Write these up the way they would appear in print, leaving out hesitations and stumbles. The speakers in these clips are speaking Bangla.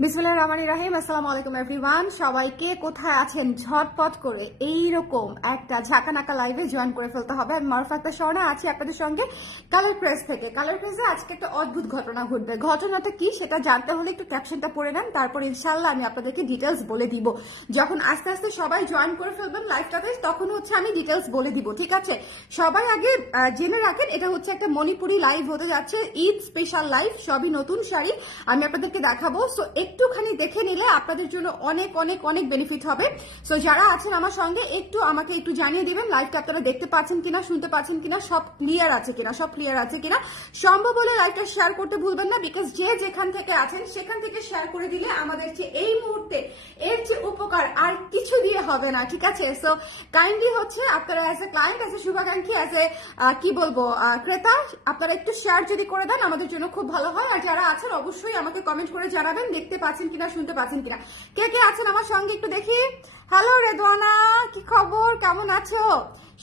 বিসমিল্লাহির রহমানির রহিম। আসসালামু আলাইকুম এভরিওয়ান। সবাইকে কোথায় আছেন ঝটপট করে এইরকম একটা ঝাঁকানাকা লাইভে জয়েন করে ফেলতে হবে। আমি মারুফা আক্তার স্বর্ণা আছি আপনাদের সঙ্গে কালার প্রেস থেকে। কালার প্রেসে আজকে একটা অদ্ভুত ঘটনা ঘটবে। ঘটনাটা কি সেটা জানতে হলে একটু ক্যাপশনটা পড়ে নেন, তারপর ইনশাআল্লাহ আমি আপনাদেরকে ডিটেলস বলে দিব। যখন আস্তে আস্তে সবাই জয়েন করে ফেলবেন লাইভটাতে তখন হচ্ছে আমি ডিটেলস বলে দিব, ঠিক আছে? সবাই আগে জেনে রাখেন এটা হচ্ছে একটা মণিপুরি লাইভ হতে যাচ্ছে, ঈদ স্পেশাল লাইভ। সবই নতুন শাড়ি আমি আপনাদেরকে দেখাবো। সো একটুখানি দেখে নিলে আপনাদের জন্য অনেক অনেক অনেক বেনিফিট হবে। সো যারা আছেন আমার সঙ্গে আমাকে একটু জানিয়ে দিবেন লাইভটা আপনারা দেখতে পাচ্ছেন কিনা, শুনতে পাচ্ছেন কিনা, সব ক্লিয়ার আছে কিনা, সব ক্লিয়ার আছে কিনা। সম্ভব হলে লাইভটা শেয়ার করতে ভুলবেন না, বিকজ যে যেখান থেকে আছেন সেখান থেকে শেয়ার করে দিলে আমাদের যে এই মুহূর্তে এর যে উপকার আর কিছু দিয়ে হবে না, ঠিক আছে? সো কাইন্ডলি হচ্ছে আপনারা as a client, as a শুভাকাঙ্ক্ষী, অ্যাজ এ কি বলবো ক্রেতা, আপনারা একটু শেয়ার যদি করে দেন আমাদের জন্য খুব ভালো হয়। আর যারা আছেন অবশ্যই আমাকে কমেন্ট করে জানাবেন দেখতে পাচ্ছেন কিনা, শুনতে পাচ্ছেন কিনা। কে কে আছেন আমার সঙ্গে একটু দেখি। হ্যালো রেদওয়ানা, কি খবর, কেমন আছো?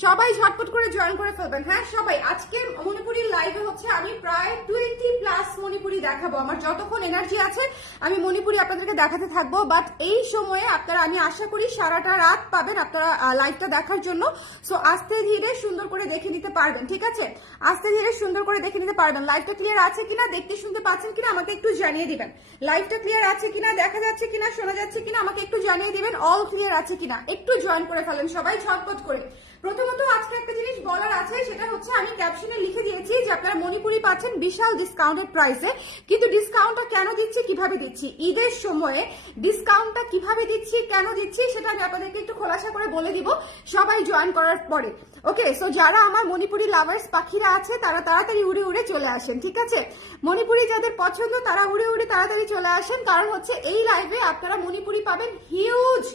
সবাই ঝটপট করে জয়েন করে ফেলবেন। হ্যাঁ সবাই, আজকে মণিপুরি লাইভে হচ্ছে আমি প্রায় 20+ মণিপুরি দেখাবো। আমার যতক্ষণ এনার্জি আছে আমি মণিপুরি আপনাদেরকে দেখাতে থাকবো। বাট এই সময়ে আপনারা, আমি আশা করি সারাটা রাত পাবেন আপনারা লাইভটা দেখার জন্য। সো আস্তে ধীরে সুন্দর করে দেখে নিতে পারবেন, ঠিক আছে? আস্তে ধীরে সুন্দর করে দেখে নিতে পারবেন। লাইভটা ক্লিয়ার আছে কিনা, দেখতে শুনতে পাচ্ছেন কিনা আমাকে একটু জানিয়ে দিবেন। লাইভটা ক্লিয়ার আছে কিনা, দেখা যাচ্ছে কিনা, শোনা যাচ্ছে কিনা আমাকে একটু জানিয়ে দিবেন। অল ক্লিয়ার আছে কিনা একটু জয়েন করে ফেলেন সবাই ঝটপট করে। প্রথমত আজকে একটা জিনিস বলার আছে, সেটা হচ্ছে আমি ক্যাপশনে লিখে দিয়েছি যে আপনারা মণিপুরি পাচ্ছেন বিশাল ডিসকাউন্টেড প্রাইসে। কিন্তু ডিসকাউন্টটা কেন দিচ্ছি, কিভাবে দিচ্ছি, ঈদের সময়ে ডিসকাউন্টটা কিভাবে দিচ্ছি, কেন দিচ্ছি সেটা আমি আপনাদেরকে একটু খোলাসা করে বলে দিব সবাই জয়েন করার পরে। ওকে, সো যারা আমার মণিপুরি লাভার্স পাখিরা আছে তারা তাড়াতাড়ি উড়ে উড়ে চলে আসেন, ঠিক আছে? মণিপুরি যাদের পছন্দ তারা উড়ে উড়ে তাড়াতাড়ি চলে আসেন, কারণ হচ্ছে এই লাইভে আপনারা মণিপুরি পাবেন হিউজ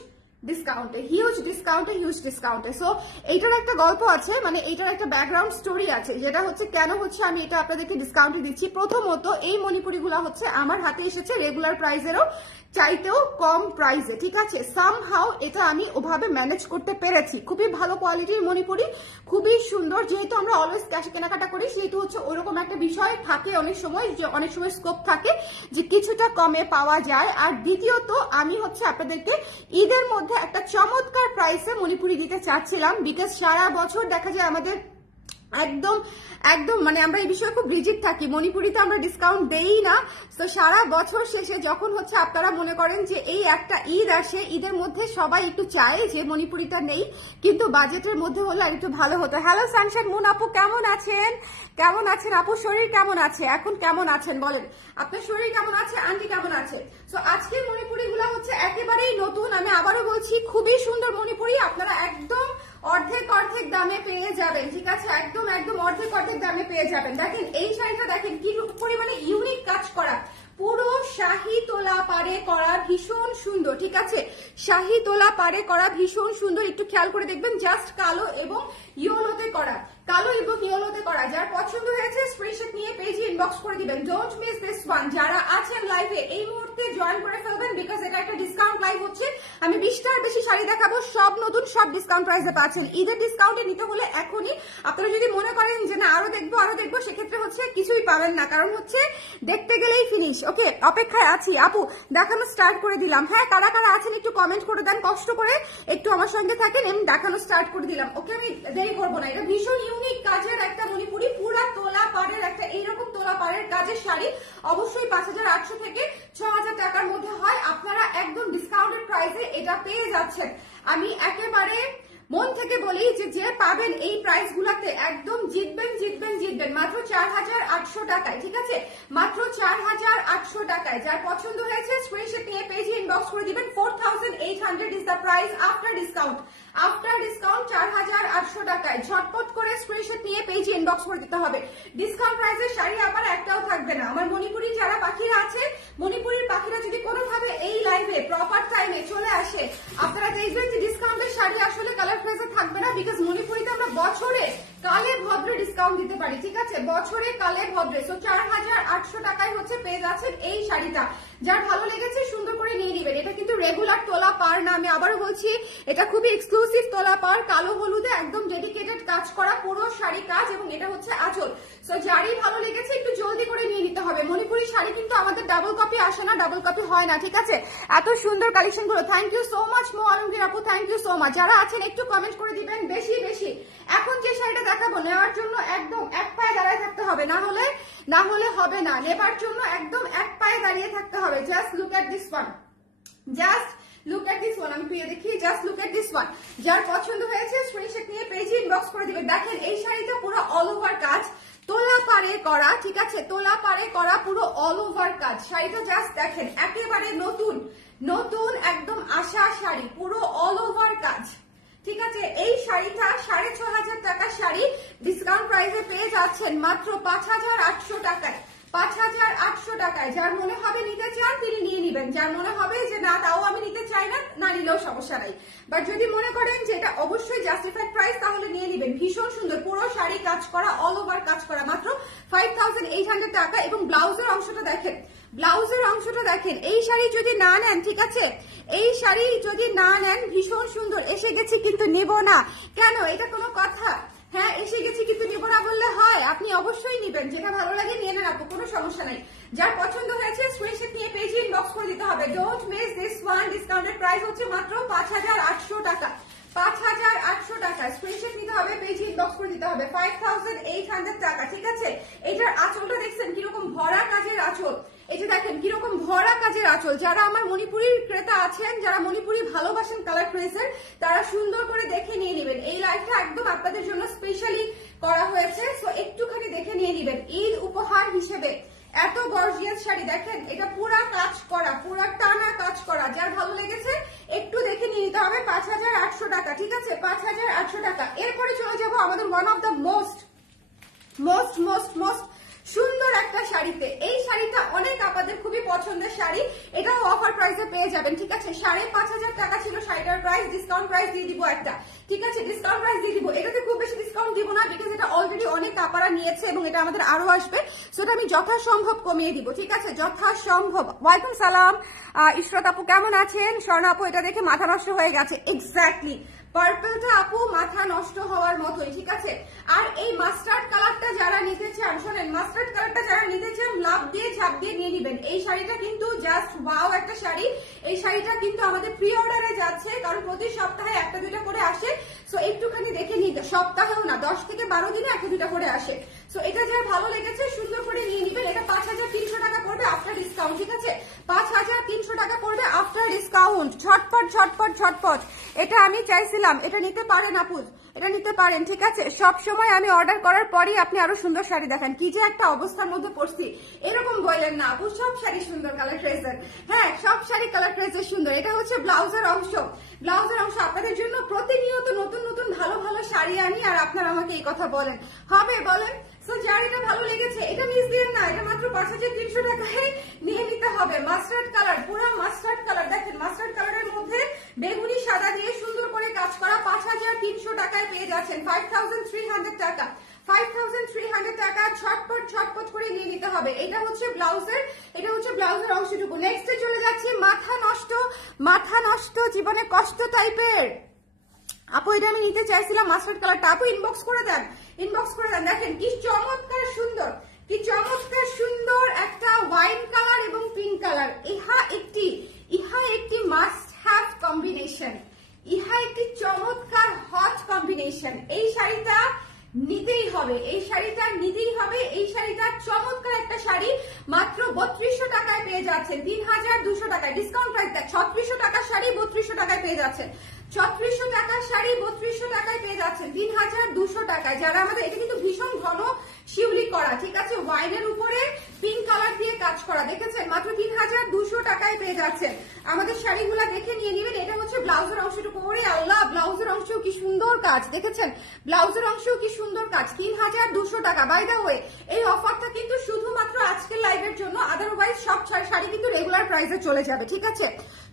ডিসকাউন্টে, হিউজ ডিসকাউন্টে, হিউজ ডিসকাউন্টে। সো এইটার একটা গল্প আছে, মানে এইটার একটা ব্যাকগ্রাউন্ড স্টোরি আছে, যেটা হচ্ছে কেন হচ্ছে আমি এটা আপনাদেরকে ডিসকাউন্টে দিচ্ছি। প্রথমত এই মণিপুরিগুলো হচ্ছে আমার হাতে এসেছে রেগুলার প্রাইসেরও চাইতেও কম প্রাইসে, ঠিক আছে? সামহাউ এটা আমি ওভাবে ম্যানেজ করতে পেরেছি। খুবই ভালো কোয়ালিটির মণিপুরি, খুবই সুন্দর। যেহেতু আমরা অলওয়েজ ক্যাশে কেনাকাটা করি সেহেতু হচ্ছে ওইরকম একটা বিষয় থাকে অনেক সময়, যে অনেক সময় স্কোপ থাকে যে কিছুটা কমে পাওয়া যায়। আর দ্বিতীয়ত আমি হচ্ছে আপনাদেরকে ঈদের মধ্যে একটা চমৎকার প্রাইসে মণিপুরি দিতে চাচ্ছিলাম, বিকজ সারা বছর দেখা যায় আমাদের একদম একদম মানে আমরা এই বিষয়ে খুব রিজিড থাকি, মণিপুরিতে আমরা ডিসকাউন্ট দেই না। তো সারা বছর শেষে যখন হচ্ছে আপনারা মনে করেন যে এই একটা ঈদ আসে, ঈদের মধ্যে সবাই একটু চায় যে মণিপুরিটা নেই, কিন্তু বাজেটের মধ্যে হলে আর একটু ভালো হতো। হ্যালো সানশাইন মুন আপু, কেমন আছেন? কেমন আছেন আপু? শরীর কেমন আছে এখন, কেমন আছেন বলেন? আপনার শরীর কেমন আছে, আন্টি কেমন আছে? সো আজকের মণিপুরি গুলা হচ্ছে একেবারেই নতুন। আমি আবারও বলছি খুবই সুন্দর মণিপুরি, আপনারা একদম অর্ধেক অর্ধেক দামে পেয়ে যাবেন, ঠিক আছে? একদম একদম অর্ধেক অর্ধেক দামে পেয়ে যাবেন। দেখেন এই শাড়িটা, দেখেন কি পরিমাণে ইউনিক কাজ করা, পুরো শাহী তোলা পারে করা, ভীষণ সুন্দর, ঠিক আছে? শাহী তোলা পারে করা, ভীষণ সুন্দর। একটু খেয়াল করে দেখবেন, জাস্ট কালো এবং ইয়েলোতে করা, কালো এবং ইয়েলোতে করা। যার পছন্দ হয়েছে স্ক্রিনশট নিয়ে পেজে ইনবক্স করে দিবেন। Don't miss this one. যারা আছেন লাইভে এই মুহূর্তে জয়েন করে ফেলবেন, বিকজ এটা একটা ডিসকাউন্ট লাইভ হচ্ছে। আমি 20টার বেশি শাড়ি দেখাবো, সব নতুন, সব ডিসকাউন্ট প্রাইসে পাচ্ছেন। ঈদের ডিসকাউন্টে নিতে হলে এখনই আপনারা যদি মনে করেন যে না আরো দেখবো সেক্ষেত্রে হচ্ছে কিছুই পাবেন না, কারণ হচ্ছে দেখতে গেলেই ফিনিশ। ওকে, অপেক্ষায় আছি আপু, দেখানো স্টার্ট করে দিলাম। হ্যাঁ, কারা কারা আছেন একটু কমেন্ট করে দেন, কষ্ট করে একটু আমার সঙ্গে থাকেন, আমি দেখানো স্টার্ট করে দিলাম। ওকে, আমি দেরি করবো না। এটা ভীষণ ইউনিক কাজের একটা মণিপুরি, পুরা তোলা পাড়ের একটা এইরকম তোলা পাড়ের কাজের শাড়ি। অবশ্যই 5800 থেকে 6000 টাকার মধ্যে হয়। আপনারা একদম ডিসকাউন্টেড প্রাইসে এটা পেয়ে যাচ্ছেন। আমি একেবারে মন থেকে বলি যে পাবেন এই প্রাইস গুলাতে একদম জিতবেন জিতবেন জিতবেন, মাত্র 4800 টাকায়, ঠিক আছে? মাত্র 4800 টাকায়। যার পছন্দ হয়েছে স্ক্রিনশট নিয়ে পেজে ইনবক্স করে দিবেন। 4800 is the price after discount. After discount 4800 টাকায়। ঝটপট করে স্ক্রিনশট নিয়ে পেজে ইনবক্স করে দিতে হবে। ডিসকাউন্ট প্রাইসের শাড়ি আবার একটাও থাকবে না। আমার মণিপুরি যারা পাখিরা আছে, মণিপুরির পাখিরা যদি কোনোভাবে এই লাইভে প্রপার টাইমে চলে আসে, আপনারা দেখবেন যে ডিসকাউন্টের শাড়ি আসলে কালার প্রাইসে থাকবে না, বিকজ মণিপুরিতে আমরা বছরে কালে ভদ্রে ডিসকাউন্ট দিতে পারি, ঠিক আছে? বছরে কালে ভদ্রে। সো 4800 টাকায় হচ্ছে পেয়ে যাচ্ছেন এই শাড়িটা। যার ভালো লেগেছে সুন্দর করে নিয়ে নেবেন। এটা কিন্তু রেগুলার তোলা পার না, আমি আবারও বলছি এটা খুবই এক্সক্লুসিভ তোলা পার, কালো হলুদে একদম ডেডিকেটেড কাজ করা পুরো শাড়ি কাজ, এবং এটা হচ্ছে আঁচল। সো যারই ভালো লেগেছে একটু জলদি করে নিয়ে নিতে হবে। মণিপুরি শাড়ি কিন্তু আমাদের ডাবল কপি আসে না, ডাবল কপি হয় না, ঠিক আছে? এত সুন্দর কালেকশন গুলো। থ্যাংক ইউ সো মাচ মো আলমগীর আপু, থ্যাংক ইউ সো মাচ। যারা আছেন একটু কমেন্ট করে দিবেন বেশি বেশি। এখন যে শাড়িটা দেখাবো নেওয়ার জন্য একদম এক পায়ে দাঁড়ায় থাকতে হবে, না হলে হবে না। নেবার জন্য একদম এক পায়ে দাঁড়িয়ে থাকতে হবে। Just look at this one, just look at this one. আমি প্রিয় দেখি, just look at this one. যার পছন্দ হয়েছে স্ক্রিনশট নিয়ে পেজে ইনবক্স করে দিবেন। দেখেন এই শাড়িটা পুরো অল ওভার কাজ, তোলা পারে করা, ঠিক আছে? তোলা পারে করা পুরো অল ওভার কাজ। শাড়িটা জাস্ট দেখেন, একেবারে নতুন নতুন একদম আশা শাড়ি, পুরো অল ওভার কাজ, ঠিক আছে? এই শাড়িটা 6,500 টাকার শাড়ি ডিসকাউন্ট প্রাইসে পেয়ে যাচ্ছেন মাত্র 5,800 টাকায়। 5,800 টাকায়। যার মনে হবে নিতে চান তিনি নিয়ে নিবেন, যার মনে হবে যে না তাও আমি নিতে চাই না, না নিলেও সমস্যা নাই। বাট যদি মনে করেন যে এটা অবশ্যই জাস্টিফাইড প্রাইস তাহলে নিয়ে নিবেন। ভীষণ সুন্দর পুরো শাড়ি কাজ করা, অল ওভার কাজ করা, মাত্র 5,800 টাকা। এবং ব্লাউজের অংশটা দেখেন, ব্লাউজের অংশটা দেখেন। এই শাড়ি যদি না নেন, ঠিক আছে, এই শাড়ি যদি না নেন, ভীষণ সুন্দর। এসে গেছি কিন্তু নেব না, কেন? এটা কোনো কথা? হ্যাঁ, এসে গেছি কিন্তু নেব না বললে হয়? আপনি অবশ্যই নিবেন, যেটা ভালো লাগে নিয়ে নেন আপু, কোনো সমস্যা নাই। যার পছন্দ হয়েছে স্ক্রিনশট নিয়ে পেজে ইনবক্স করে দিতে হবে। Don't miss this one. Discounted price হচ্ছে মাত্র 5,800 টাকা। 5,800 টাকা। স্ক্রিনশট নিতে হবে, পেজে ইনবক্স করে দিতে হবে। 5,800 টাকা, ঠিক আছে? এটার আঁচলটা দেখছেন কিরকম ভরা কাজের আঁচল। এই যে দেখেন কিরকম ভরা কাজের আঁচল। যারা আমার মণিপুরীর ক্রেতা আছেন, যারা মণিপুরি ভালোবাসেন কালার ক্রেজের, তারা সুন্দর করে দেখে নিয়ে নেবেন। এই লাইভটা একদম আপনাদের জন্য স্পেশালি করা হয়েছে, সো একটুখানি দেখে নিয়ে নেবেন ঈদ উপহার হিসেবে। এত গর্জিয়াস শাড়ি দেখেন, এটা পুরা কাজ করা, পুরা টানা কাজ করা। যার ভালো লেগেছে একটু দেখে নিয়ে নিতে হবে। 5,800 টাকা, ঠিক আছে? 5,800 টাকা। এরপরে চলে যাবো আমাদের ওয়ান অফ দ্য মোস্ট সুন্দর একটা শাড়িতে। এই শাড়িটা অনেক আপনাদের খুবই পছন্দের শাড়ি, এটাও অফার প্রাইসে পেয়ে যাবেন, ঠিক আছে? 5,500 টাকা ছিল শাড়িটার প্রাইস, ডিসকাউন্ট প্রাইস দিয়ে দিব একটা, ঠিক আছে? ডিসকাউন্ট প্রাইস দিয়ে দিব। এটাতে খুব বেশি ডিসকাউন্ট দিব না, বিকজ এটা অলরেডি অনেক কাপড়া নিয়েছে এবং এটা আমাদের আরো আসবে, সেটা আমি যথাসম্ভব কমিয়ে দিব, ঠিক আছে? যথাসম্ভব। ওয়ালাইকুম সালাম ইশরাত আপু, কেমন আছেন? স্বর্ণা আপু, এটা দেখে মাথা নষ্ট হয়ে গেছে। এক্স্যাক্টলি পার্পলটা আপু মাথা নষ্ট হওয়ার মতোই, ঠিক আছে? আর এই মাস্টার্ড কালারটা যারা নিতে চান, শোনেন, মাস্টার্ড কালারটা যারা নিতে চান লাভ দিয়ে ঝাঁপ দিয়ে নিয়ে নিবেন। এই শাড়িটা কিন্তু জাস্ট ওয়াও একটা শাড়ি। এই শাড়িটা কিন্তু আমাদের প্রি অর্ডারে যাচ্ছে, কারণ প্রতি সপ্তাহে একটা দুইটা করে আসে। সো একটুখানি দেখে নিতে, সপ্তাহেও না 10 থেকে 12 দিনে একটা দুইটা করে আসে। সো এটা যার ভালো লেগেছে সুন্দর করে নিয়ে নিবেন। এটা 5,300 টাকা পড়বে আফটার ডিসকাউন্ট, ঠিক আছে? 5,300 টাকা পড়বে আফটার ডিসকাউন্ট। ঝটপট ঝটপট ঝটপট। এটা আমি চাইছিলাম, এটা নিতে পারেন আপু, এটা নিতে পারেন, ঠিক আছে? সব সময় আমি অর্ডার করার পরই আপনি আরো সুন্দর শাড়ি দেখান। কি যে একটা অবস্থার মধ্যে পড়ছি, এরকম বললেন না আপু। সব শাড়ি সুন্দর কালার ট্রেসের, হ্যাঁ সব শাড়ি কালার ট্রেসের সুন্দর। এটা হচ্ছে ব্লাউজের অংশ। ব্লাউজের অংশ আপনাদের জন্য প্রতিনিয়ত নতুন নতুন ভালো ভালো শাড়ি আনি, আর আপনারা আমাকে এই কথা বলেন, হবে বলেন? সো যার এটা ভালো লেগেছে এটা মিস দিন না, এটা মাত্র 5,300 টাকায় নিয়ে নিতে হবে। মাস্টার্ড কালার, পুরো মাস্টার্ড কালার দেখেন, মাস্টার্ড কালারের মধ্যে বেগুনি সাদা দিয়ে সুন্দর করে কাজ করা। 5,300 টাকায় পেয়ে যাচ্ছেন। 5,300 টাকা, 5,300 টাকা। ছটপট ছটপট করে নিয়ে নিতে হবে। এটা হচ্ছে ব্লাউজের, এটা হচ্ছে ব্লাউজের অংশটুকু। নেক্সটে চলে যাচ্ছি মাথা নষ্ট জীবনে কষ্ট টাইপের। আপু এটা আমি নিতে চাইছিলাম মাস্টার্ড কালারটা, আপু ইনবক্স করে দেন, ইনবক্স করে দেন। দেখেন কি চমৎকার সুন্দর, কি চমৎকার সুন্দর একটা ওয়াইন কালার এবং পিঙ্ক কালার। ইহা একটি মাস্ট হ্যাভ কম্বিনেশন, ইহা একটি চমৎকার হট কম্বিনেশন। এই শাড়িটা নিতেই হবে, এই শাড়িটা নিতেই হবে। এই শাড়িটা চমৎকার একটা শাড়ি, মাত্র 3200 টাকায় পেয়ে যাচ্ছেন। 3,200 টাকায় ডিসকাউন্ট প্রাইস। 3600 টাকার শাড়ি 3200 টাকায় পেয়ে যাচ্ছেন। 3600 টাকার শাড়ি 3200 টাকায় পেয়ে যাচ্ছেন 3,200 টাকায়। যারা আমাদের, এটা কিন্তু ভীষণ ঘন শিউলি করা, ঠিক আছে? ওয়াইনের উপরে পিঙ্ক কালার দিয়ে কাজ করা, দেখেছেন? মাত্র 3,200 টাকায় পেয়ে যাচ্ছেন। আমাদের শাড়িগুলা দেখে নিয়ে নেবেন। এটা হচ্ছে ব্লাউজের অংশটুকু। ওরে আল্লাহ, ব্লাউজের অংশেও কি সুন্দর কাজ দেখেছেন, ব্লাউজের অংশেও কি সুন্দর কাজ, 3200 টাকা। বাই দ্য ওয়ে এই অফারটা কিন্তু শুধুমাত্র আজকের লাইভের জন্য, আদারওয়াইজ সব শাড়ি কিন্তু রেগুলার প্রাইসে চলে যাবে, ঠিক আছে?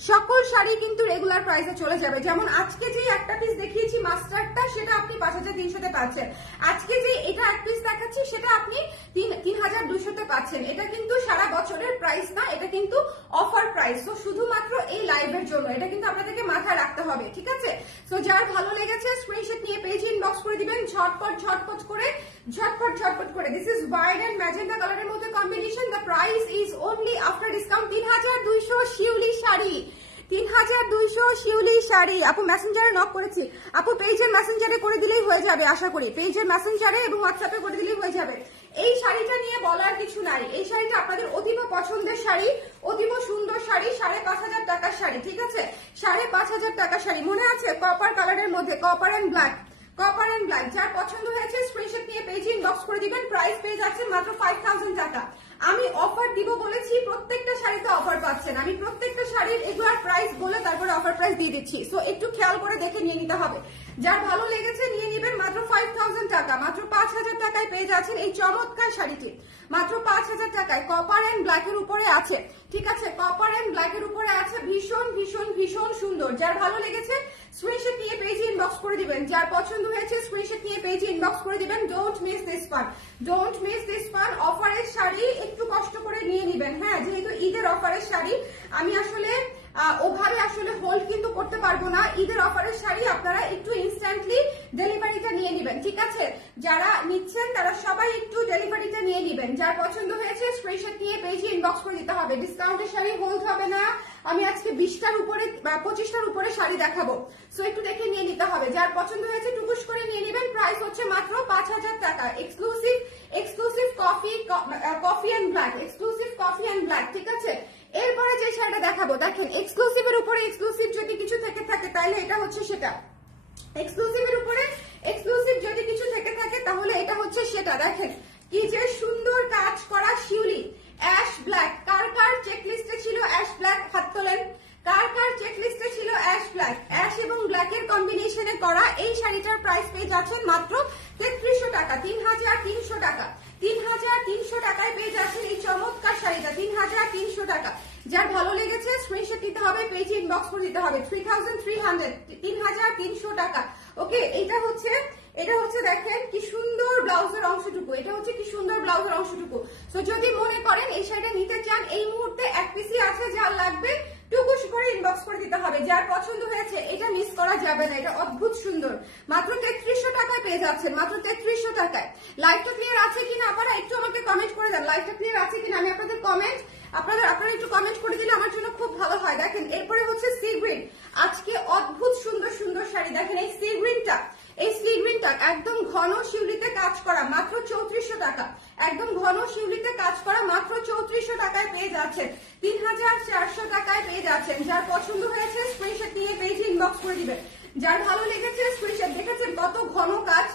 সকল শাড়ি কিন্তু রেগুলার প্রাইসে চলে যাবে। যেমন আজকে যে একটা পিস দেখিয়েছি মাস্টার্ডটা, সেটা আপনি 5300 তে পাচ্ছেন। আজকে যে এটা এক পিস দেখাচ্ছি সেটা আপনি 3200 তে পাচ্ছেন। এটা কিন্তু সারা বছরের প্রাইস না, এটা কিন্তু অফার প্রাইস। তো শুধুমাত্র এই লাইভের জন্য, এটা কিন্তু আপনাদেরকে মাথায় রাখতে হবে, ঠিক আছে? সো যার ভালো লেগেছে স্ক্রিনশট নিয়ে পেজে ইনবক্স করে দিবেন ঝটপট ঝটপট করে, ঝটপট ঝটপট করে। This is white and magenta কালারের মধ্যে combination. The price is only after discount 3200 Shiuli sari, 3200 Shiuli sari. আপু মেসেঞ্জারে নক করেছি, আপু পেজের মেসেঞ্জারে করে দিলেই হয়ে যাবে, আশা করি পেজের মেসেঞ্জারে এবং হোয়াটসঅ্যাপে করে দিলেই হয়ে যাবে। এই শাড়িটা নিয়ে বলার কিছু নাই, এই শাড়িটা আপনাদের অতীব পছন্দের শাড়ি, অতীব সুন্দর শাড়ি, 5500 টাকার শাড়ি, ঠিক আছে? 5500 টাকার শাড়ি। মনে আছে কপার কালারের মধ্যে, copper and black, copper and black. যার পছন্দ হয়েছে স্ক্রিনশট নিয়ে পেজে ইনবক্স করে দিবেন। প্রাইস পেয়ে যাচ্ছে মাত্র 5000 টাকা। আমি অফার দিব বলেছি, প্রত্যেকটা শাড়িতে অফার পাচ্ছেন। আমি প্রত্যেকটা শাড়ির এগুলার প্রাইস বলে তারপরে অফার প্রাইস দিয়ে দিচ্ছি। সো একটু খেয়াল করে দেখে নিয়ে নিতে হবে। যার ভালো লেগেছে নিয়ে নেবেন মাত্র 5000 টাকা, মাত্র 5000 টাকায় পেয়ে যাচ্ছেন এই চমৎকার শাড়িটি, মাত্র 5000 টাকায়। কপার এন্ড ব্ল্যাক এর উপরে আছে, ঠিক আছে? কপার এন্ড ব্ল্যাক এর উপরে আছে, ভীষণ ভীষণ ভীষণ সুন্দর। যার ভালো লেগেছে স্ক্রিনশট নিয়ে পেজে ইনবক্স করে দিবেন। যার পছন্দ হয়েছে স্ক্রিনশট নিয়ে পেজে ইনবক্স করে দিবেন। Don't miss this one, don't miss this one. অফারের শাড়ি একটু কষ্ট করে নিয়ে নিবেন, হ্যাঁ? যেহেতু ঈদের অফারের শাড়ি, আমি আসলে ওভাবে আসলে হোল্ড কিন্তু করতে পারবো না। ঈদের অফারের শাড়ি আপনারা একটু ইনস্ট্যান্টলি ডেলিভারিটা নিয়ে নিবেন, ঠিক আছে? যারা নিচ্ছেন তারা সবাই একটু ডেলিভারিটা নিয়ে নিবেন। যার পছন্দ হয়েছে স্ক্রিনশট নিয়ে পেজে ইনবক্স করে দিতে হবে। ডিসকাউন্টের শাড়ি হোল্ড হবে না। আমি আজকে 20টার উপরে 25টার উপরে শাড়ি দেখাবো, সো একটু দেখে নিয়ে নিতে হবে। যার পছন্দ হয়েছে টুকুস করে নিয়ে নেবেন। প্রাইস হচ্ছে মাত্র 5000 টাকা। Exclusive, exclusive coffee and black, exclusive coffee and black, ঠিক আছে? এরপরে যে শাড়িটা দেখাবো, দেখেন এক্সক্লুসিভের উপরে এক্সক্লুসিভ যদি কিছু থেকে থাকে তাহলে এটা হচ্ছে সেটা। এক্সক্লুসিভের উপরে এক্সক্লুসিভ যদি কিছু থেকে থাকে তাহলে এটা হচ্ছে সেটা। দেখেন কি যে সুন্দর কাজ করা শিউলি অ্যাশ ব্ল্যাক। কার কার চেক লিস্টে ছিল অ্যাশ ব্ল্যাক? হাত তোলেন। কার কার চেক লিস্টে ছিল অ্যাশ ব্ল্যাক? অ্যাশ এবং ব্ল্যাকের কম্বিনেশনে করা এই শাড়িটার প্রাইস পেয়ে যাচ্ছেন মাত্র 3300 টাকা, 3300 টাকা। 3300 টাকায় পেয়ে যাচ্ছেন এই চমৎকার শাড়িটা, 3300 টাকা। যার ভালো লেগেছে স্ক্রিনশট দিতে হবে, পেজে ইনবক্স করে দিতে হবে। 3300, 3300 টাকা। ওকে, এটা হচ্ছে দেখেন কি সুন্দর ব্লাউজের অংশটুকু, এটা হচ্ছে কি সুন্দর ব্লাউজের অংশটুকু। তো যদি মনে করেন এই শাড়িটা নিতে চান, এই মুহূর্তে এক পিসি আছে, যার লাগবে টুকুস করে ইনবক্স করে দিতে হবে। যার পছন্দ হয়েছে এটা মিস করা যাবে না, এটা অদ্ভুত সুন্দর। মাত্র 3300 টাকায় পেয়ে যাচ্ছেন, মাত্র 3300 টাকায়। লাইভটা ক্লিয়ার আছে কিনা আপনারা একটু আমাকে কমেন্ট করে দেন। লাইভটা ক্লিয়ার আছে কিনা আমি আপনাদের কমেন্ট, আপনারা একটু কমেন্ট করে দিলে আমার জন্য খুব ভালো হয়। দেখেন এরপরে হচ্ছে সি গ্রিন। আজকে অদ্ভুত সুন্দর সুন্দর শাড়ি। দেখেন এই সি গ্রিনটা, এই সি গ্রিনটা একদম ঘন শিউলিতে কাজ করা, মাত্র 3400 টাকা। একদম ঘন শিউলিতে কাজ করা, মাত্র 3400 টাকায় পেয়ে যাচ্ছেন। 3400 টাকায় পেয়ে যাচ্ছেন। যার পছন্দ হয়েছে স্ক্রিনশট নিয়ে পেজে ইনবক্স করে দিবেন। যার ভালো লেগেছে স্ক্রিনশট, দেখেছেন কত ঘন কাজ,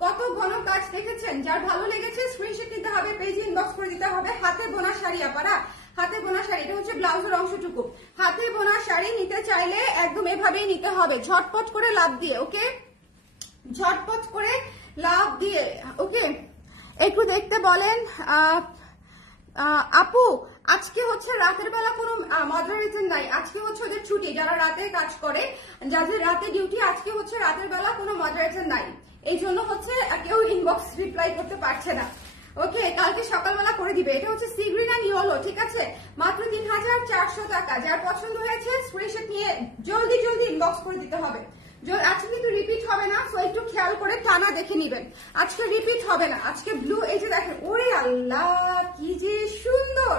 কত ঘন কাজ দেখেছেন? যার ভালো লেগেছে স্ক্রিনশট নিতে হবে, পেজে ইনবক্স করে দিতে হবে। হাতে বোনা শাড়ি আপারা, হাতে বোনা শাড়ি, এটা হচ্ছে ব্লাউজের অংশটুকু। হাতে বোনা শাড়ি নিতে চাইলে একদম এভাবেই নিতে হবে, ঝটপট করে লাভ দিয়ে। ওকে, ঝটপট করে লাভ দিয়ে। ওকে, একটু দেখতে বলেন। আপু আজকে হচ্ছে রাতের বেলা কোনো মডারেটর নাই, আজকে হচ্ছে ওদের ছুটি, যারা রাতে কাজ করে, যাদের রাতে ডিউটি, আজকে হচ্ছে রাতের বেলা কোনো মডারেটর নাই, এই জন্য হচ্ছে কেউ ইনবক্স রিপ্লাই করতে পারছে না। ওকে, কালকে সকালবেলা করে দিবে। এটা হচ্ছে সি গ্রিন এন্ড ইয়েলো, ঠিক আছে? মাত্র 3400 টাকা। যার পছন্দ হয়েছে স্ক্রিনশট নিয়ে জলদি জলদি ইনবক্স করে দিতে হবে। আজকে কিন্তু রিপিট হবে না, সো একটু খেয়াল করে টানা দেখে নিবেন। আজকে রিপিট হবে না। আজকে ব্লু, এই যে দেখেন, ওরে আল্লাহ কি যে সুন্দর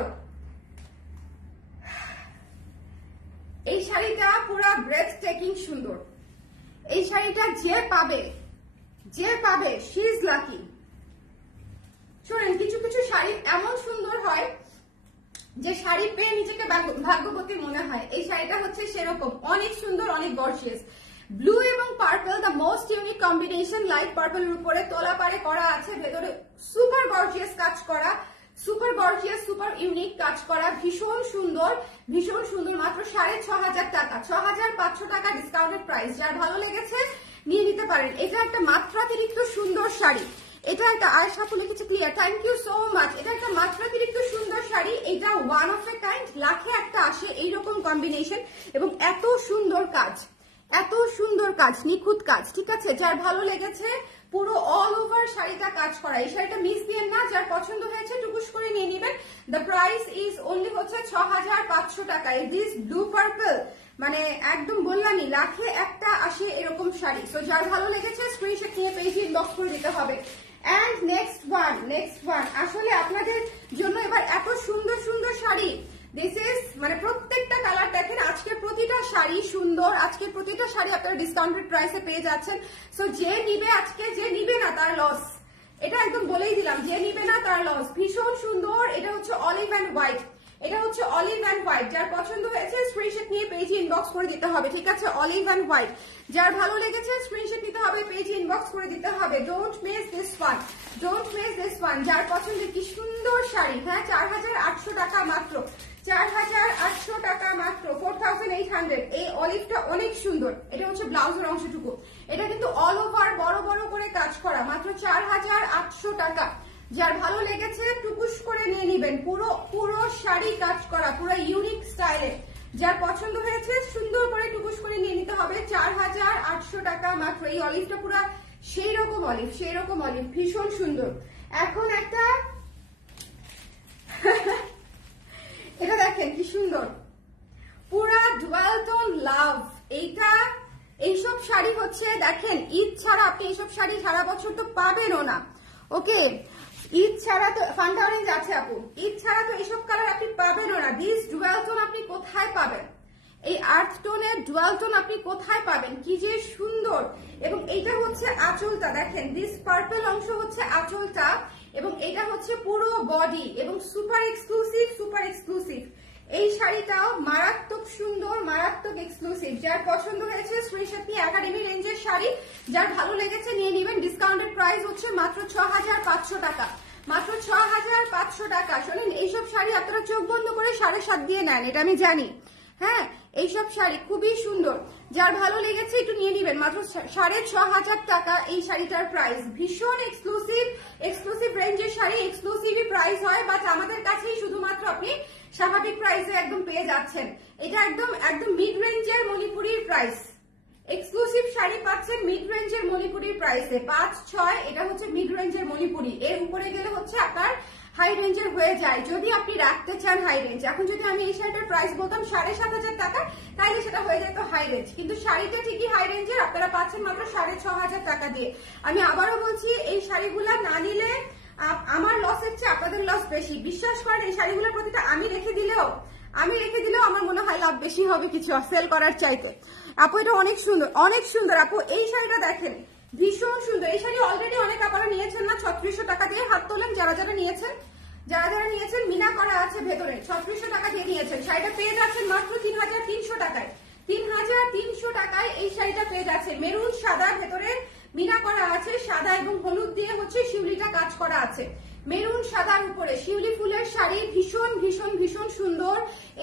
এই শাড়িটা, পুরা ব্রেথ টেকিং সুন্দর। এই শাড়িটা যে পাবে শি ইজ লাকি। শোনেন, কিছু কিছু শাড়ি এমন সুন্দর হয় যে শাড়ি পেয়ে নিজেকে ভাগ্যবতী মনে হয়। এই শাড়িটা হচ্ছে সেরকম, অনেক সুন্দর, অনেক গর্জিয়াস। ব্লু এবং purple, the most unique combination. Light পার্পলের উপরে তোলা পারে করা আছে, ভেতরে সুপার গর্জিয়াস কাজ করা, সুপার গর্জিয়াস, সুপার ইউনিক কাজ করা, ভীষণ সুন্দর, ভীষণ সুন্দর। মাত্র 6500 টাকা, 6500 টাকা ডিসকাউন্টেড প্রাইস। যার ভালো লেগেছে নিয়ে নিতে পারেন। এটা একটা মাত্রাতিরিক্ত সুন্দর শাড়ি, এটা একটা আয়েশা আপু লিখেছে clear, thank you so much. এটা একটা মাত্রাতিরিক্ত সুন্দর শাড়ি, এটা ওয়ান অফ এ কাইন্ড, লাখে একটা আসে এইরকম কম্বিনেশন এবং এত সুন্দর কাজ, এত সুন্দর কাজ, নিখুঁত কাজ, ঠিক আছে। যার ভালো লেগেছে পুরো অল ওভার শাড়িটা কাজ করা, এই শাড়িটা মিস দিয়েন না। যার পছন্দ হয়েছে টুকুস করে নিয়ে নেবেন। দ্য প্রাইস ইজ অনলি হচ্ছে 6500 টাকা। দিস ব্লু পার্পল মানে একদম বললামই লাখে একটা আসে এরকম শাড়ি। তো যার ভালো লেগেছে স্ক্রিনশট নিয়ে পেজে ইনবক্স করে দিতে হবে। এন্ড নেক্সট ওয়ান আসলে আপনাদের জন্য এবার এত সুন্দর সুন্দর শাড়ি, দিস ইজ মানে প্রত্যেকটা কালার দেখেন, আজকের প্রতিটা শাড়ি সুন্দর, আজকের প্রতিটা শাড়ি আপনারা ডিসকাউন্টেড প্রাইসে পেয়ে যাচ্ছেন। সো যে নিবে আজকে, যে নিবে না তার লস, এটা একদম বলেই দিলাম, যে নিবে না তার লস। ভীষণ সুন্দর, এটা হচ্ছে অলিভ অ্যান্ড হোয়াইট, এটা হচ্ছে অলিভ অ্যান্ড হোয়াইট। যার পছন্দ হয়েছে স্ক্রিনশট নিয়ে পেজে ইনবক্স করে দিতে হবে, ঠিক আছে। অলিভ অ্যান্ড হোয়াইট, যার ভালো লেগেছে স্ক্রিনশট নিতে হবে, পেজে ইনবক্স করে দিতে হবে। Don't miss this one, don't miss this one. যার পছন্দ, কি সুন্দর শাড়ি, হ্যাঁ 4800 টাকা মাত্র, 4800 টাকা মাত্র, 4800। এই অলিভটা অনেক সুন্দর, এটা হচ্ছে ব্লাউজের অংশটুকু, এটা কিন্তু অল ওভার বড় বড় করে কাজ করা, মাত্র 4800 টাকা। যার ভালো লেগেছে টুকুস করে নিয়ে নিবেন, পুরো শাড়ি কাজ করা, পুরো ইউনিক স্টাইলে। যার পছন্দ হয়েছে সুন্দর করে টুকুস করে নিয়ে নিতে হবে, 4800 টাকা মাত্র। এই অলিভটা পুরো সেই রকম অলিভ, সেই রকম অলিভ, ভীষণ সুন্দর। এখন একটা এটা দেখেন কি সুন্দর, পুরা ডুয়াল টোন লাভ। এইটা এইসব শাড়ি হচ্ছে দেখেন, ঈদ ছাড়া আপনি এইসব শাড়ি সারা বছর তো পাবেনও না, ওকে। ঈদ ছাড়া তো ফান্ডা অরেঞ্জ আছে আপু, ঈদ ছাড়া তো এইসব কালার আপনি পাবেনও না। দিস ডুয়াল টোন আপনি কোথায় পাবেন, এই আর্থ টোনের ডুয়াল টোন আপনি কোথায় পাবেন, কি যে সুন্দর। এবং এইটা হচ্ছে আঁচলটা দেখেন, দিস পার্পল অংশ হচ্ছে আঁচলটা এবং এটা হচ্ছে পুরো বডি এবং সুপার এক্সক্লুসিভ, সুপার এক্সক্লুসিভ। এই শাড়িটাও মারাত্মক সুন্দর, মারাত্মক এক্সক্লুসিভ। যার পছন্দ হয়েছে স্ক্রিনশট নিয়ে, একাডেমি রেঞ্জের শাড়ি, যার ভালো লেগেছে নিয়ে নেবেন। ডিসকাউন্টেড প্রাইস হচ্ছে মাত্র 6500 টাকা, মাত্র 6500 টাকা। শোনেন, এইসব শাড়ি আপনারা চোখ বন্ধ করে 7.5 দিয়ে নেন, এটা আমি জানি, হ্যাঁ। এইসব শাড়ি খুবই সুন্দর, যার ভালো লেগেছে একটু নিয়ে নিবেন, মাত্র 6500 টাকা এই শাড়িটার প্রাইস। ভীষণ এক্সক্লুসিভ, এক্সক্লুসিভ রেঞ্জের শাড়ি, এক্সক্লুসিভই প্রাইস হয়, বাট আমাদের কাছেই শুধুমাত্র আপনি স্বাভাবিক প্রাইসে একদম পেয়ে যাচ্ছেন। এটা একদম একদম মিড রেঞ্জের মণিপুরির প্রাইস, এক্সক্লুসিভ শাড়ি পাচ্ছেন মিড রেঞ্জের মণিপুরির প্রাইসে। 5-6 এটা হচ্ছে মিড রেঞ্জের মণিপুরি, এর উপরে গেলে হচ্ছে আপনার হাই রেঞ্জের হয়ে যায়, যদি আপনি রাখতে চান হাই রেঞ্জ। এখন যদি আমি এই শাড়িটার প্রাইস বলতাম 7500 টাকা, তাহলে সেটা হয়ে যেত হাই রেঞ্জ, কিন্তু শাড়িটা ঠিকই হাই রেঞ্জের, আপনারা পাচ্ছেন মাত্র 6500 টাকা দিয়ে। আমি আবারও বলছি, এই শাড়িগুলা না নিলে আমার লসের চেয়ে আপনাদের লস বেশি। বিশ্বাস করেন, এই শাড়িগুলোর প্রতিটা আমি রেখে দিলেও আমার মনে হয় লাভ বেশি হবে কিছু সেল করার চাইতে। আপু এটা অনেক সুন্দর, অনেক সুন্দর আপু। এই শাড়িটা দেখেন, ভীষণ সুন্দর। এই শাড়ি অলরেডি অনেক আপনারা নিয়েছেন না, 3600 টাকা দিয়ে হাত তোলেন যারা যারা নিয়েছেন, যারা যারা নিয়েছেন। মিনা করা আছে ভেতরে, 3600 টাকা দিয়ে নিয়েছেন। শাড়িটা পেয়ে যাচ্ছেন মাত্র 3300 টাকায়, 3300 টাকায় এই শাড়িটা পেয়ে যাচ্ছে। মেরুন সাদা, ভেতরে মিনা করা আছে, সাদা এবং হলুদ দিয়ে হচ্ছে শিউলিটা কাজ করা আছে। মেরুন সাদার উপরে শিউলি ফুলের শাড়ি, ভীষণ ভীষণ ভীষণ সুন্দর।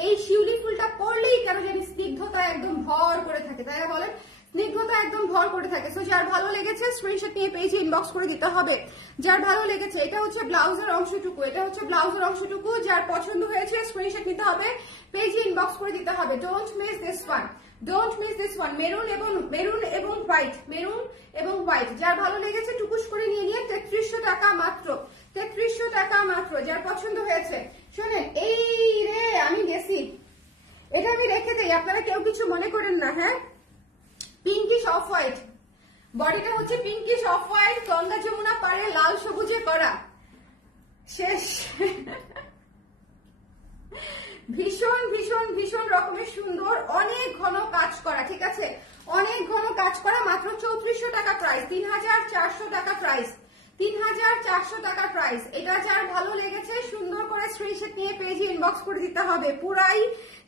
এই শিউলি ফুলটা পরলেই কেন জানি স্নিগ্ধতা একদম ভর করে থাকে, তাই না বলেন, স্নিগ্ধতা একদম ভর করে থাকে। সো যার ভালো লেগেছে স্ক্রিনশট নিয়ে পেজে ইনবক্স করে দিতে হবে। যার ভালো লেগেছে, এটা হচ্ছে ব্লাউজের অংশটুকু, এটা হচ্ছে ব্লাউজের অংশটুকু। যার পছন্দ হয়েছে স্ক্রিনশট নিতে হবে, পেজে ইনবক্স করে দিতে হবে। Don't miss this one, don't miss this one. Maroon এবং হোয়াইট, মেরুন এবং হোয়াইট। যার ভালো লেগেছে টুকুস করে নিয়ে 3300 টাকা মাত্র, 3300 টাকা মাত্র। যার পছন্দ হয়েছে শোনেন, এই রে আমি গেছি, এটা আমি রেখে দেই, আপনারা কেউ কিছু মনে করেন না, হ্যাঁ। পিঙ্কিশ অফ হোয়াইট, বডিটা হচ্ছে pinkish off white, Ganga Jamuna পারে লাল সবুজে করা, শেষ। ভীষণ ভীষণ ভীষণ রকমের সুন্দর, অনেক ঘন কাজ করা, ঠিক আছে, অনেক ঘন কাজ করা। মাত্র 3400 টাকা প্রাইস, 3400 টাকা প্রাইস, 3400 টাকা প্রাইস। এটা যার ভালো লেগেছে সুন্দর করে স্ক্রিনশট নিয়ে পেজে ইনবক্স করে দিতে হবে। পুরাই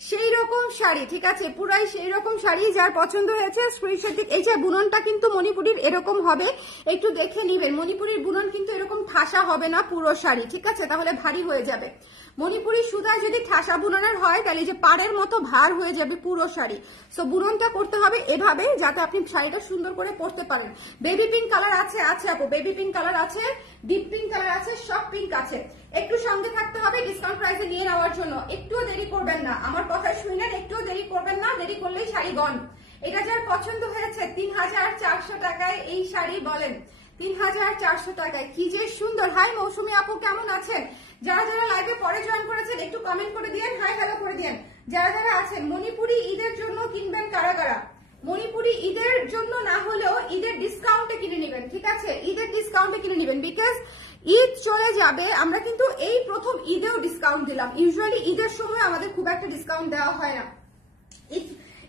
সেই রকম শাড়ি, ঠিক আছে, পুরাই সেই রকম শাড়ি। যার পছন্দ হয়েছে স্ক্রিনশট। এই যে বুননটা কিন্তু মণিপুরির এরকম হবে, একটু দেখে নিবেন। মণিপুরির বুনন কিন্তু এরকম ঠাসা হবে না পুরো শাড়ি, ঠিক আছে, তাহলে ভারী হয়ে যাবে। মণিপুরি সুতায় যদি ঠাসা বুননের হয় তাহলে যে পাড়ের মতো ভার হয়ে যাবে পুরো শাড়ি। সো বুননটা করতে হবে এভাবে যাতে আপনি শাড়িটা সুন্দর করে পরতে পারেন। বেবি পিঙ্ক কালার আছে আপু, বেবি পিঙ্ক কালার আছে, ডিপ পিঙ্ক কালার আছে, সব পিঙ্ক আছে। একটু সঙ্গে থাকতে হবে ডিসকাউন্ট প্রাইসে নিয়ে নেওয়ার জন্য। একটুও দেরি করবেন না, আমার কথা শুনেন, একটুও দেরি করবেন না, দেরি করলেই শাড়ি গন। এটা যার পছন্দ হয়েছে 3400 টাকায় এই শাড়ি বলেন, 3400 টাকায়, কি যে সুন্দর। হাই মৌসুমী আপু, কেমন আছেন? যারা যারা লাইভে পরে জয়েন করেছেন একটু কমেন্ট করে দিয়েন, হাই হ্যালো করে দিয়েন। যারা যারা আছেন মণিপুরি ঈদের জন্য কিনবেন কারা কারা? মণিপুরি ঈদের জন্য না হলেও ঈদের ডিসকাউন্টে কিনে নেবেন, ঠিক আছে? ঈদের ডিসকাউন্টে কিনে নেবেন, বিকজ ঈদ চলে যাবে। আমরা কিন্তু এই প্রথম ঈদেও ডিসকাউন্ট দিলাম। ইউজুয়ালি ঈদের সময় আমাদের খুব একটা ডিসকাউন্ট দেওয়া হয় না,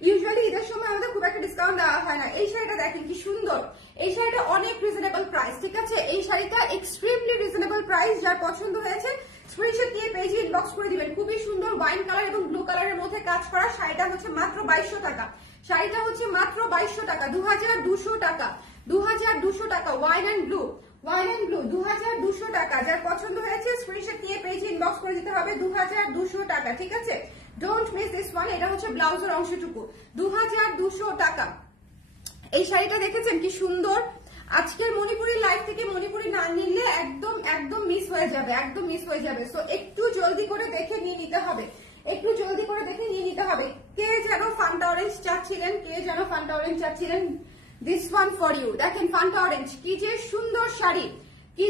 ইউজুয়ালি ঈদের সময় আমাদের খুব একটা ডিসকাউন্ট দেওয়া হয় না। এই শাড়িটা দেখেন কি সুন্দর, এই শাড়িটা অনেক রিজনেবল প্রাইস, ঠিক আছে? এই শাড়িটা এক্সট্রিমলি রিজনেবল প্রাইস। যার পছন্দ হয়েছে স্ক্রিনশট দিয়ে পেজে ইনবক্স করে দিবেন। খুবই সুন্দর ওয়াইন কালার এবং ব্লু কালারের মধ্যে কাজ করা শাড়িটা হচ্ছে মাত্র 2200 টাকা। শাড়িটা হচ্ছে মাত্র 2200 টাকা, 2200 টাকা, 2200 টাকা। Wine and blue, wine and blue 2200 টাকা। যার পছন্দ হয়েছে স্ক্রিনশট দিয়ে পেজে ইনবক্স করে দিতে হবে, 2200 টাকা, ঠিক আছে? Don't miss this one. এটা হচ্ছে ব্লাউজের অংশটুকু, 2200 টাকা। এই শাড়িটা দেখেছেন কি সুন্দর। আজকের মণিপুরি লাইভ থেকে মণিপুরি না নিলে একদম একদম মিস হয়ে যাবে, একদম মিস হয়ে যাবে। সো একটু জলদি করে দেখে নিয়ে নিতে হবে, একটু জলদি করে দেখে নিয়ে নিতে হবে। কে যেন ফান্টা অরেঞ্জ চাচ্ছিলেন, কে যেন ফান্টা অরেঞ্জ চাচ্ছিলেন? This one for you. দেখেন ফান্টা অরেঞ্জ, কি যে সুন্দর শাড়ি, কি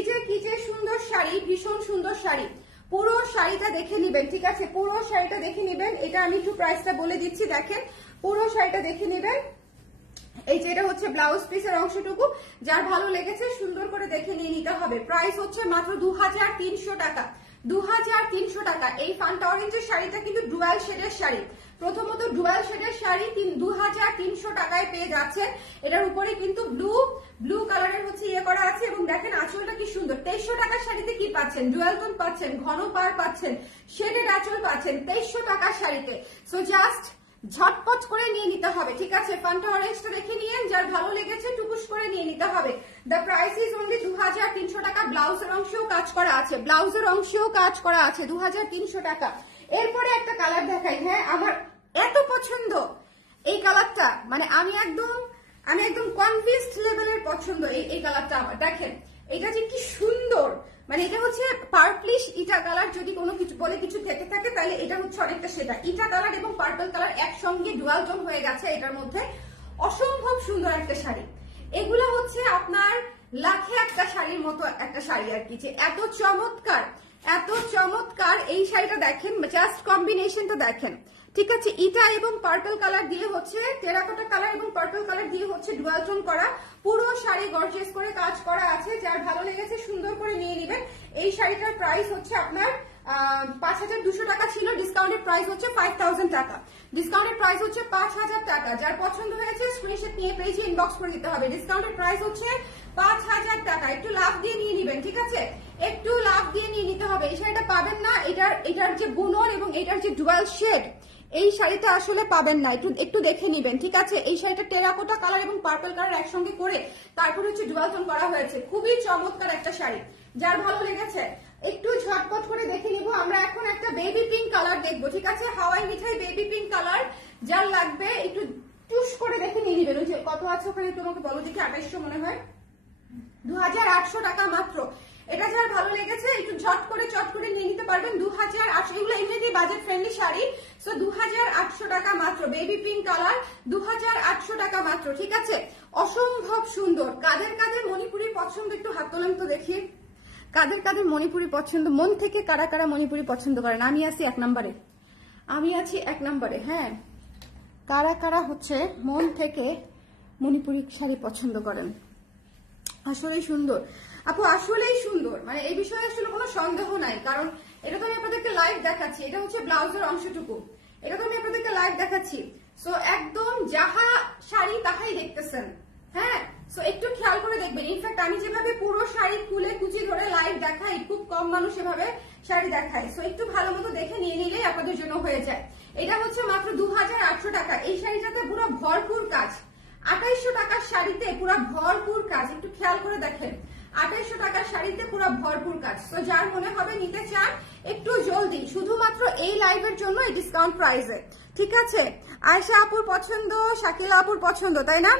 যে সুন্দর শাড়ি, ভীষণ সুন্দর শাড়ি। পুরো শাড়িটা দেখে নিবেন, ঠিক আছে? পুরো শাড়িটা দেখে নিবেন। এটা আমি একটু প্রাইসটা বলে দিচ্ছি, দেখেন পুরো শাড়িটা দেখে নিবেন। এই যে এটা হচ্ছে ব্লাউজ পিসের অংশটুকু। যার ভালো লেগেছে সুন্দর করে দেখে নিয়ে নিতে হবে। প্রাইস হচ্ছে মাত্র 2300 টাকা, 2300 টাকা। এই ফান্টা অরেঞ্জের শাড়িটা কিন্তু ডুয়াল শেডের শাড়ি। প্রথমত ডুয়াল শেডের শাড়ি 2300 টাকায় পেয়ে যাচ্ছে। এটার উপরে কিন্তু ব্লু কালারের হচ্ছে ইয়ে করা আছে এবং দেখেন আঁচলটা কি সুন্দর। 2300 টাকার শাড়িতে কি পাচ্ছেন? ডুয়াল টোন পাচ্ছেন, ঘন পাড় পাচ্ছেন, শেডেড আঁচল পাচ্ছেন 2300 টাকার শাড়িতে। সো জাস্ট ঝটপট করে নিয়ে নিতে হবে, ঠিক আছে? ফান্টা অরেঞ্জটা দেখে নিয়েন, যার ভালো লেগেছে টুকুস করে নিয়ে নিতে হবে। দ্য প্রাইস ইজ অনলি 2300 টাকা। ব্লাউজের অংশেও কাজ করা আছে, ব্লাউজের অংশেও কাজ করা আছে, 2300 টাকা। এরপরে একটা কালার দেখাই, হ্যাঁ আমার এত পছন্দ এই কালারটা, মানে আমি একদম কনভিন্সড লেভেলের পছন্দ এই কালারটা আমার। দেখেন এটা যে কি সুন্দর, মানে এটা হচ্ছে পার্পলিশ ইটা কালার। যদি কোনো কিছু বলে কিছু থেকে থাকে তাহলে এটা হচ্ছে অনেকটা সেটা। ইটা কালার এবং পার্পল কালার একসঙ্গে ডুয়াল টোন হয়ে গেছে এটার মধ্যে। অসম্ভব সুন্দর একটা শাড়ি। এগুলো হচ্ছে আপনার লাখে একটা শাড়ির মতো একটা শাড়ি আর কি, যে এত চমৎকার, এত চমৎকার। এই শাড়িটা দেখেন, জাস্ট কম্বিনেশনটা দেখেন, ঠিক আছে? ইটা এবং পার্পল কালার দিয়ে হচ্ছে, টেরাকোটা কালার এবং পার্পল কালার দিয়ে হচ্ছে ডুয়াল টোন করা। পুরো শাড়ি গর্জিয়াস করে কাজ করা আছে। যার ভালো লেগেছে সুন্দর করে নিয়ে নেবেন। এই শাড়িটার প্রাইস হচ্ছে আপনার 5200 টাকা ছিল, ডিসকাউন্টের প্রাইস হচ্ছে 5000 টাকা, ডিসকাউন্টের প্রাইস হচ্ছে 5000 টাকা। যার পছন্দ হয়েছে স্ক্রিনশট নিয়ে পেজে ইনবক্স করে দিতে হবে। ডিসকাউন্টের প্রাইস হচ্ছে 5000 টাকা। একটু লাভ দিয়ে নিয়ে নিবেন, ঠিক আছে? একটু লাভ দিয়ে নিয়ে নিতে হবে। এই শাড়িটা পাবেন না, এটার যে বুনন এবং এটার যে ডুয়াল শেড, এই শাড়িটা আসলে পাবেন না। একটু দেখে নিবেন, ঠিক আছে? এই শাড়িটা টেরাকোটা কালার এবং পার্পল কালার একসঙ্গে করে তারপর হচ্ছে ডুয়াল টোন করা হয়েছে। খুবই চমৎকার একটা শাড়ি। যার ভালো লেগেছে একটু ঝটপট করে দেখে নিব। আমরা এখন একটা বেবি পিঙ্ক কালার দেখবো, ঠিক আছে? হাওয়াই মিঠাই বেবি পিঙ্ক কালার। যার লাগবে একটু টুস করে দেখে নিয়ে নিবেন। ওই যে কত আছে ওখানে তোমাকে বলো দেখি, 2800 মনে হয়, 2800 টাকা মাত্র। এটা যার ভালো লেগেছে একটু চট করে নিয়ে নিতে পারবেন। 2800, এগুলো এমনিতেই বাজেট ফ্রেন্ডলি শাড়ি। সো 2800 টাকা মাত্র, বেবি পিঙ্ক কালার, 2800 টাকা মাত্র, ঠিক আছে? অসম্ভব সুন্দর। কাদের কাদের মণিপুরি পছন্দ একটু হাত তোলেন তো দেখি। কাদের কাদের মণিপুরি পছন্দ, মন থেকে কারা কারা মণিপুরি পছন্দ করেন? আমি আছি 1 নম্বরে, আমি আছি 1 নম্বরে। হ্যাঁ, কারা কারা হচ্ছে মন থেকে মণিপুরি শাড়ি পছন্দ করেন? আসলেই সুন্দর আপু, আসলেই সুন্দর, মানে এই বিষয়ে আসলে কোনো সন্দেহ নাই। কারণ এটা তো আমি আপনাদেরকে লাইভ দেখাচ্ছি, এটা হচ্ছে ব্লাউজের অংশটুকু, এটা তো আমি আপনাদেরকে লাইভ দেখাচ্ছি। সো একদম যাহা শাড়ি তাহাই দেখতেছেন, হ্যাঁ? সো একটু খেয়াল করে দেখবেন। ইনফ্যাক্ট আমি যেভাবে পুরো শাড়ি খুলে কুচি ধরে লাইভ দেখাই, খুব কম মানুষ এভাবে শাড়ি দেখায়। সো একটু ভালো মতো দেখে নিয়ে নিলেই আপনাদের জন্য হয়ে যায়। এটা হচ্ছে মাত্র 2800 টাকা। এই শাড়িটাতে পুরো ভরপুর কাজ, 2800 টাকার শাড়িতে পুরো ভরপুর কাজ। একটু খেয়াল করে দেখেন, 2800 টাকার শাড়িতে পুরো ভরপুর কাজ। তো যার মনে হবে নিতে চান একটু জলদি, শুধুমাত্র এই লাইভের জন্য এই ডিসকাউন্ট প্রাইসে, ঠিক আছে? আয়শা আপুর পছন্দ, শাকিলা আপুর পছন্দ, তাই না?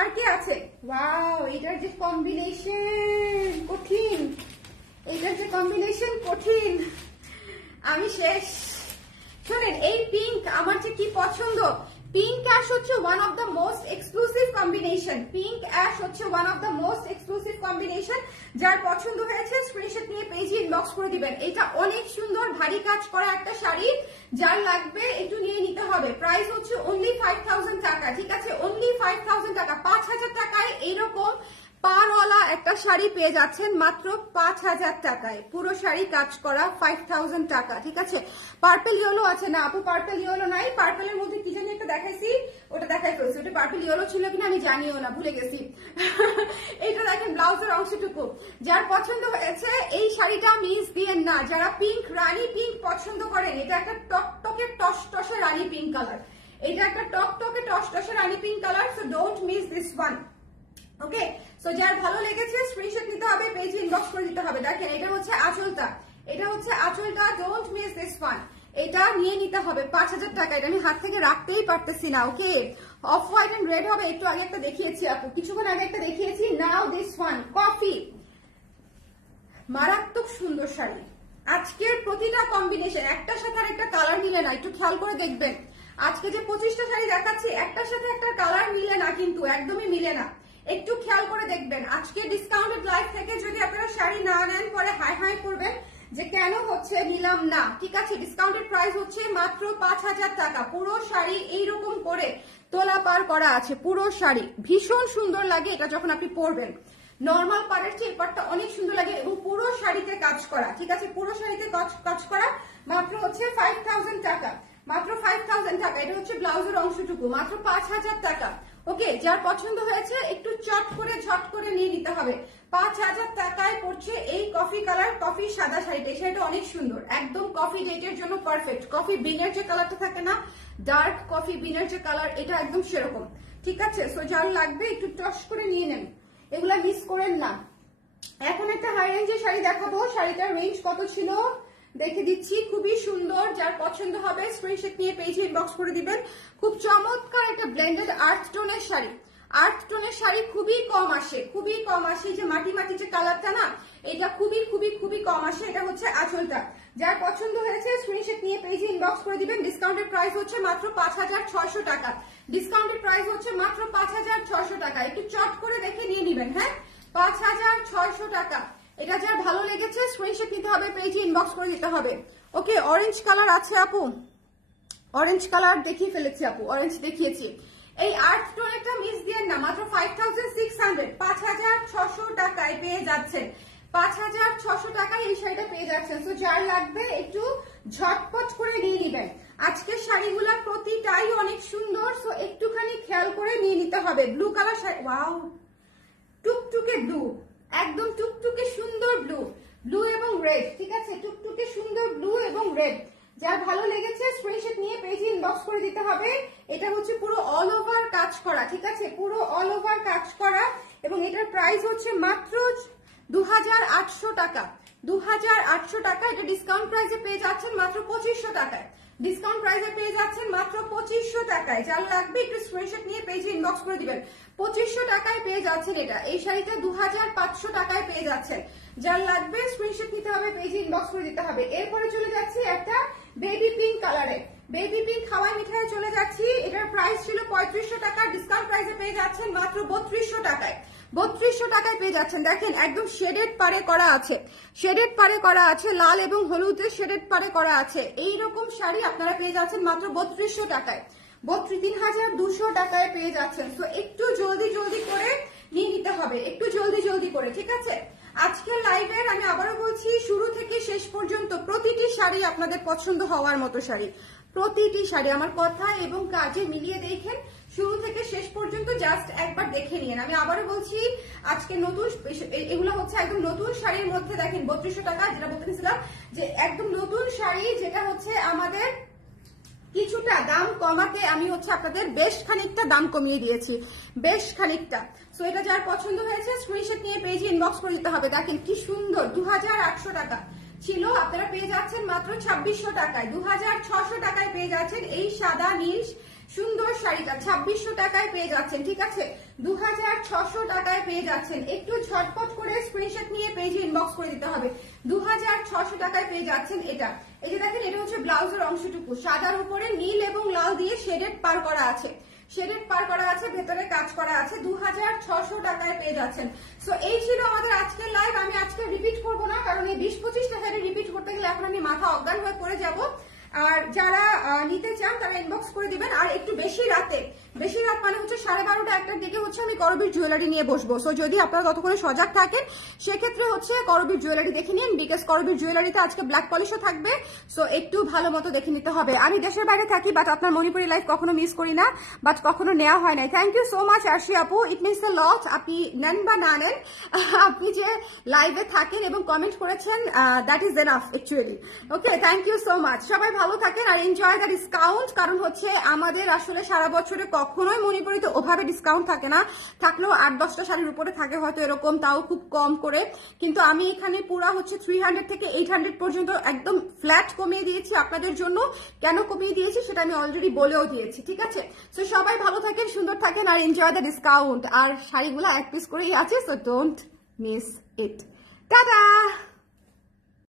আর কি আছে? ওয়াও, এটার যে কম্বিনেশন কঠিন, এটার যে কম্বিনেশন কঠিন, আমি শেষ। শোনেন, এই পিঙ্ক আমার যে কি পছন্দ। পিঙ্ক অ্যাশ হচ্ছে one of the most exclusive combination. Pink ash হচ্ছে one of the most exclusive combination. যার পছন্দ হয়েছে স্ক্রিনশট নিয়ে পেজে ইনবক্স করে দিবেন। এটা অনেক সুন্দর ভারী কাজ করা একটা শাড়ি, যার লাগবে একটু নিয়ে নিতে হবে। প্রাইস হচ্ছে অনলি 5000 টাকা, ঠিক আছে? অনলি 5000 টাকা। 5000 টাকায় এইরকম পারওয়ালা একটা শাড়ি পেয়ে যাচ্ছেন মাত্র 5000 টাকায়। পুরো শাড়ি কাজ করা, 5000 টাকা, ঠিক আছে? পার্পল ইয়েলো আছে না আপু? পার্পল ইয়েলো নাই। পার্পলের মধ্যে কি জানি একটা দেখাইছি, ওটা দেখাই ফেলছি। ওটা পার্পল ইয়েলো ছিল কিনা আমি জানিও না, ভুলে গেছি। এটা দেখেন ব্লাউজের অংশটুকু। যার পছন্দ হয়েছে এই শাড়িটা মিস দিয়েন না। যারা পিঙ্ক, রানী পিঙ্ক পছন্দ করেন, এটা একটা টকটকে টসটসে রানী পিঙ্ক কালার। এটা একটা টকটকে টসটসে rani pink colour. So don't miss this one. Okay, so যার ভালো লেগেছে স্ক্রিনশট নিতে হবে, পেজে ইনবক্স করে দিতে হবে। দেখেন, এটা হচ্ছে আঁচলটা, এটা হচ্ছে আঁচলটা। Don't miss this one. এটা নিয়ে নিতে হবে 5000 টাকা। এটা আমি হাত থেকে রাখতেই পারতেছি না। ওকে, অফ হোয়াইট এন্ড রেড হবে। একটু আগে একটা দেখিয়েছি আপু, কিছুক্ষণ আগে একটা দেখিয়েছি। নাও দিস ওয়ান, কফি। মারাত্মক সুন্দর শাড়ি। আজকের প্রতিটা কম্বিনেশন একটার সাথে আর একটা কালার মিলে না, একটু খেয়াল করে দেখবেন। আজকে যে 25টা শাড়ি দেখাচ্ছি, একটার সাথে একটা কালার মিলে না, কিন্তু একদমই মিলে না। একটু খেয়াল করে দেখবেন। আজকে ডিসকাউন্টেড লাইভ থেকে যদি আপনারা শাড়ি না নেন, পরে হাই হাই করবেন যে কেন হচ্ছে নিলাম না, ঠিক আছে? ডিসকাউন্টেড প্রাইস হচ্ছে মাত্র 5000 টাকা। পুরো শাড়ি এইরকম করে তোলা পার করা আছে। পুরো শাড়ি ভীষণ সুন্দর লাগে এটা যখন আপনি পরবেন। নর্মাল পাড়ের চেয়ে এই পাড়টা অনেক সুন্দর লাগে, এবং পুরো শাড়িতে কাজ করা, ঠিক আছে? পুরো শাড়িতে কাজ করা। মাত্র হচ্ছে 5000 টাকা, মাত্র 5000 টাকা। এটা হচ্ছে ব্লাউজের অংশটুকু, মাত্র 5000 টাকা। ওকে, যার পছন্দ হয়েছে একটু চট করে ঝট করে নিয়ে নিতে হবে। 5000 টাকায় পড়ছে এই কফি কালার, কফি সাদা শাড়িটা। এই শাড়িটা অনেক সুন্দর, একদম কফি ডেটের জন্য পারফেক্ট। কফি বিনের যে কালারটা থাকে না, ডার্ক কফি বিনের যে কালার, এটা একদম সেরকম, ঠিক আছে? সো যার লাগবে একটু টস করে নিয়ে নেন, এগুলা মিস করেন না। এখন একটা হাই রেঞ্জের শাড়ি দেখাবো। শাড়িটার রেঞ্জ কত ছিল দেখে দিচ্ছি। খুবই সুন্দর, যার পছন্দ হবে স্ক্রিনশট নিয়ে পেজে ইনবক্স করে দিবেন। খুব চমৎকার একটা ব্লেন্ডেড আর্থ টোনের শাড়ি। আর্থ টোনের শাড়ি খুবই কম আসে, খুবই কম আসে। যে মাটি মাটি যে কালারটা না, এটা খুবই খুবই খুবই কম আসে। এটা হচ্ছে আঁচলটা। যার পছন্দ হয়েছে স্ক্রিনশট নিয়ে পেজে ইনবক্স করে দিবেন। ডিসকাউন্টেড প্রাইস হচ্ছে মাত্র 5600 টাকা। ডিসকাউন্টেড প্রাইস হচ্ছে মাত্র 5600 টাকা। একটু চট করে দেখে নিয়ে নিবেন। হ্যাঁ, 5600 টাকা। এটা যার ভালো লেগেছে স্ক্রিনশট নিতে হবে, পেজে ইনবক্স করে দিতে হবে। ওকে, অরেঞ্জ কালার আছে আপু? অরেঞ্জ কালার দেখিয়ে ফেলেছি আপু, অরেঞ্জ দেখিয়েছি। এই আর্থ টোনেরটা মিস দিয়েন না। মাত্র 5600, 5600 টাকায় পেয়ে যাচ্ছেন। 5600 টাকায় এই শাড়িটা পেয়ে যাচ্ছেন। তো যার লাগবে একটু ঝটপট করে নিয়ে নিবেন। আজকের শাড়িগুলা প্রতিটাই অনেক সুন্দর, সো একটুখানি খেয়াল করে নিয়ে নিতে হবে। ব্লু কালার শাড়ি, ওয়াও, টুকটুকে ব্লু, একদম টুকটুকে সুন্দর ব্লু, ব্লু এবং রেড, ঠিক আছে? টুকটুকে সুন্দর ব্লু এবং রেড। যার ভালো লেগেছে স্ক্রিনশট নিয়ে পেজে ইনবক্স করে দিতে হবে। এটা হচ্ছে পুরো অল ওভার কাজ করা, ঠিক আছে? পুরো অল ওভার কাজ করা, এবং এটার প্রাইস হচ্ছে মাত্র 2800 টাকা। 2800 টাকা। এটা ডিসকাউন্ট প্রাইসে পেয়ে যাচ্ছেন মাত্র 2500 টাকায়। ডিসকাউন্ট প্রাইসে পেয়ে যাচ্ছেন মাত্র 2500 টাকায়। যার লাগবে একটু স্ক্রিনশট নিয়ে পেজে ইনবক্স করে দিবেন। 2500 টাকায় পেয়ে যাচ্ছেন এটা। এই শাড়িটা 2500 টাকায় পেয়ে যাচ্ছেন। যার লাগবে স্ক্রিনশট নিতে হবে, পেজে ইনবক্স করে দিতে হবে। এরপরে চলে যাচ্ছি একটা বেবি পিঙ্ক কালারে। বেবি পিঙ্ক হাওয়াই মিঠাই চলে যাচ্ছি। এটার প্রাইস ছিল 3500 টাকা। ডিসকাউন্ট প্রাইসে পেয়ে যাচ্ছেন মাত্র 3200 টাকায়। 3200 টাকায় পেয়ে যাচ্ছেন। দেখেন, একদম শেডেড পারে করা আছে, শেডেড পারে করা আছে, লাল এবং হলুদের শেডেড পারে করা আছে। এইরকম শাড়ি আপনারা পেয়ে যাচ্ছেন মাত্র 3200 টাকায়। 3200 টাকায় পেয়ে যাচ্ছেন। তো একটু জলদি জলদি করে নিয়ে নিতে হবে, একটু জলদি জলদি করে, ঠিক আছে? আজকের লাইভের আমি আবারও বলছি, শুরু থেকে শেষ পর্যন্ত প্রতিটি শাড়ি আপনাদের পছন্দ হওয়ার মতো শাড়ি। প্রতিটি শাড়ি আমার কথা এবং কাজে মিলিয়ে দেখেন, শুরু থেকে শেষ পর্যন্ত জাস্ট একবার দেখে নিন। আমি আবারও বলছি, আজকে নতুন, এগুলো হচ্ছে একদম নতুন শাড়ির মধ্যে। দেখেন 3200 টাকা, যেটা বলতে চাইছিলাম যে একদম নতুন শাড়ি, যেটা হচ্ছে আমাদের কিছুটা দাম কমাতে আমি হচ্ছে আপনাদের বেশ খানিকটা দাম কমিয়ে দিয়েছি, বেশ খানিকটা। সো এটা যার পছন্দ হয়েছে স্ক্রিনশট নিয়ে পেজে ইনবক্স করে দিতে হবে। দেখেন কি সুন্দর, 2800 টাকা ছিল, আপনারা পেয়ে যাচ্ছেন মাত্র 2600 টাকায়, 2600 টাকায় পেয়ে যাচ্ছেন এই সাদা নীল সুন্দর শাড়িটা 2600 টাকায় পেয়ে যাচ্ছেন। ঠিক আছে, 2600 টাকায় পেয়ে যাচ্ছেন। একটু ঝটপট করে স্ক্রিনশট নিয়ে পেজে ইনবক্স করে দিতে হবে। 2600 টাকায় পেয়ে যাচ্ছেন এটা। এই যে দেখেন, এটা হচ্ছে ব্লাউজের অংশটুকু, সাদার উপরে নীল এবং লাল দিয়ে শেডেড পার করা আছে, শেডেড পার করা আছে, ভেতরে কাজ করা আছে। 2600 টাকায় পেয়ে যাচ্ছেন। সো এই ছিল আমাদের আজকের লাইভ। আমি আজকে রিপিট করবো না, কারণ এই 20-25টা শাড়ি রিপিট করতে গেলে এখন আমি মাথা অজ্ঞান হয়ে পড়ে যাব। আর যারা নিতে চান তারা ইনবক্স করে দিবেন। আর একটু বেশি রাত মানে হচ্ছে 12:30 1টার দিকে হচ্ছে আমি করবীর জুয়েলারি নিয়ে বসবো। সো যদি আপনারা ততক্ষণে সজাগ থাকেন সেক্ষেত্রে হচ্ছে করবীর জুয়েলারি দেখে নিন, বিকজ করবীর জুয়েলারিতে আজকে ব্ল্যাক পলিশও থাকবে। সো একটু ভালো মতো দেখে নিতে হবে। আমি দেশের বাইরে থাকি, বাট আপনার মণিপুরি লাইফ কখনো মিস করি না, বাট কখনো নেওয়া হয় নাই। থ্যাংক ইউ সো মাচ আরশি আপু, ইট মিনস এ লট। আপনি নেন বা না নেন, আপনি যে লাইভে থাকেন এবং কমেন্ট করেছেন, that is enough actually. Okay, thank you so much. সবাই ভালো থাকেন আর এনজয় দ্য ডিসকাউন্ট। কারণ হচ্ছে আমাদের আসলে সারা বছরে কখনোই মণিপুরিতে ওভাবে ডিসকাউন্ট থাকে না, থাকলেও 8-10টা শাড়ির উপরে থাকে হয়তো এরকম, তাও খুব কম করে। কিন্তু আমি এখানে পুরো হচ্ছে 300 থেকে 800 পর্যন্ত একদম ফ্ল্যাট কমিয়ে দিয়েছি আপনাদের জন্য। কেন কমিয়ে দিয়েছি সেটা আমি অলরেডি বলেও দিয়েছি। ঠিক আছে, সো সবাই ভালো থাকেন, সুন্দর থাকেন আর এনজয় দ্য ডিসকাউন্ট। আর শাড়িগুলো এক পিস করেই আছে, so don't miss it. Tata.